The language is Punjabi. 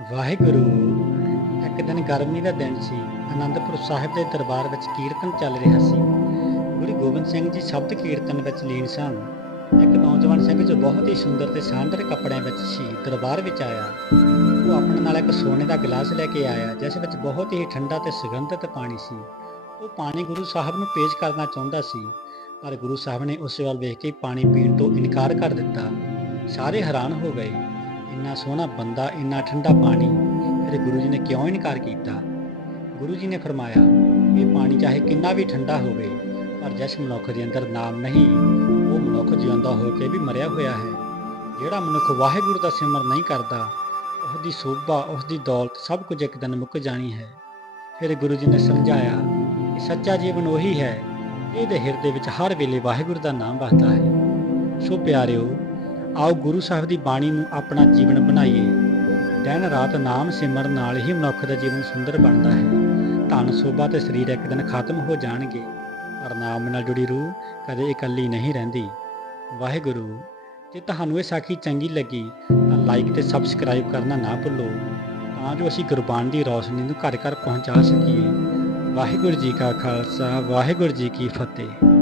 ਵਾਹਿਗੁਰੂ। ਇੱਕ ਦਿਨ ਗਰਮੀ ਦਾ ਦਿਨ ਸੀ। ਆਨੰਦਪੁਰ ਸਾਹਿਬ ਦੇ ਦਰਬਾਰ ਵਿੱਚ ਕੀਰਤਨ ਚੱਲ ਰਿਹਾ ਸੀ। ਗੁਰੂ ਗੋਬਿੰਦ ਸਿੰਘ ਜੀ ਸ਼ਬਦ ਕੀਰਤਨ ਵਿੱਚ ਲੀਨ ਸਨ। ਇੱਕ ਨੌਜਵਾਨ ਸਿੰਘ ਜੋ ਬਹੁਤ ਹੀ ਸੁੰਦਰ ਤੇ ਸ਼ਾਨਦਾਰ ਕੱਪੜਿਆਂ ਵਿੱਚ ਸੀ, ਦਰਬਾਰ ਵਿੱਚ ਆਇਆ। ਉਹ ਆਪਣੇ ਨਾਲ ਇੱਕ ਸੋਨੇ ਦਾ ਗਲਾਸ ਲੈ ਕੇ ਆਇਆ, ਜਿਸ ਵਿੱਚ ਬਹੁਤ ਹੀ ਠੰਡਾ ਤੇ ਸੁਗੰਧਿਤ ਪਾਣੀ ਸੀ। ਉਹ ਪਾਣੀ ਗੁਰੂ ਸਾਹਿਬ ਨੂੰ ਪੇਸ਼ ਕਰਨਾ ਚਾਹੁੰਦਾ ਸੀ, ਪਰ ਗੁਰੂ ਸਾਹਿਬ ਨੇ ਉਸ ਵੱਲ ਵੇਖ ਕੇ ਪਾਣੀ ਪੀਣ ਤੋਂ ਇਨਕਾਰ ਕਰ ਦਿੱਤਾ। ਸਾਰੇ ਹੈਰਾਨ ਹੋ ਗਏ। ਇੰਨਾ ਸੋਹਣਾ ਬੰਦਾ, ਇੰਨਾ ਠੰਡਾ ਪਾਣੀ, ਫਿਰ ਗੁਰੂ ਜੀ ਨੇ ਕਿਉਂ ਇਨਕਾਰ ਕੀਤਾ? ਗੁਰੂ ਜੀ ਨੇ ਫਰਮਾਇਆ, ਇਹ ਪਾਣੀ ਚਾਹੇ ਕਿੰਨਾ ਵੀ ਠੰਡਾ ਹੋਵੇ, ਪਰ ਜਿਸ ਮਨੁੱਖ ਦੇ ਅੰਦਰ ਨਾਮ ਨਹੀਂ, ਉਹ ਮਨੁੱਖ ਜਿਉਂਦਾ ਹੋ ਕੇ ਵੀ ਮਰਿਆ ਹੋਇਆ ਹੈ। ਜਿਹੜਾ ਮਨੁੱਖ ਵਾਹਿਗੁਰੂ ਦਾ ਸਿਮਰ ਨਹੀਂ ਕਰਦਾ ਉਸ ਦੀ ਸੋਭਾ ਉਸ ਦੀ ਦੌਲਤ ਸਭ ਕੁਝ ਇੱਕ ਦਿਨ ਮੁੱਕ ਜਾਣੀ ਹੈ। ਫਿਰ ਗੁਰੂ ਜੀ ਨੇ ਸਮਝਾਇਆ ਕਿ ਸੱਚਾ ਜੀਵਨ ਉਹੀ ਹੈ, ਇਹਦੇ ਹਿਰਦੇ ਵਿੱਚ ਹਰ ਵੇਲੇ ਵਾਹਿਗੁਰੂ ਦਾ ਨਾਮ ਵਸਦਾ ਹੈ। ਸੋ ਪਿਆਰਿਓ ਆਓ ਗੁਰੂ ਸਾਹਿਬ ਦੀ ਬਾਣੀ ਨੂੰ ਆਪਣਾ ਜੀਵਨ ਬਣਾਈਏ। ਦਿਨ ਰਾਤ ਨਾਮ ਸਿਮਰਨ ਨਾਲ ਹੀ ਮਨੁੱਖ ਦਾ ਜੀਵਨ ਸੁੰਦਰ ਬਣਦਾ ਹੈ। ਧਨ, ਸੋਭਾ ਤੇ ਸਰੀਰ ਇੱਕ ਦਿਨ ਖਤਮ ਹੋ ਜਾਣਗੇ। ਪਰ ਨਾਮ ਨਾਲ ਜੁੜੀ ਰੂਹ ਕਦੇ ਇਕੱਲੀ ਨਹੀਂ ਰਹਿੰਦੀ। ਵਾਹਿਗੁਰੂ, ਜੇ ਤੁਹਾਨੂੰ ਇਹ ਸਾਖੀ ਚੰਗੀ ਲੱਗੀ, ਤਾਂ ਲਾਈਕ ਤੇ ਸਬਸਕ੍ਰਾਈਬ ਕਰਨਾ ਨਾ ਭੁੱਲੋ। ਤਾਂ ਜੋ ਅਸੀਂ ਗੁਰਬਾਣੀ ਦੀ ਰੌਸ਼ਨੀ ਨੂੰ ਘਰ ਘਰ ਪਹੁੰਚਾ ਸਕੀਏ। ਵਾਹਿਗੁਰੂ ਜੀ ਕਾ ਖਾਲਸਾ, ਵਾਹਿਗੁਰੂ ਜੀ ਕੀ ਫਤਿਹ।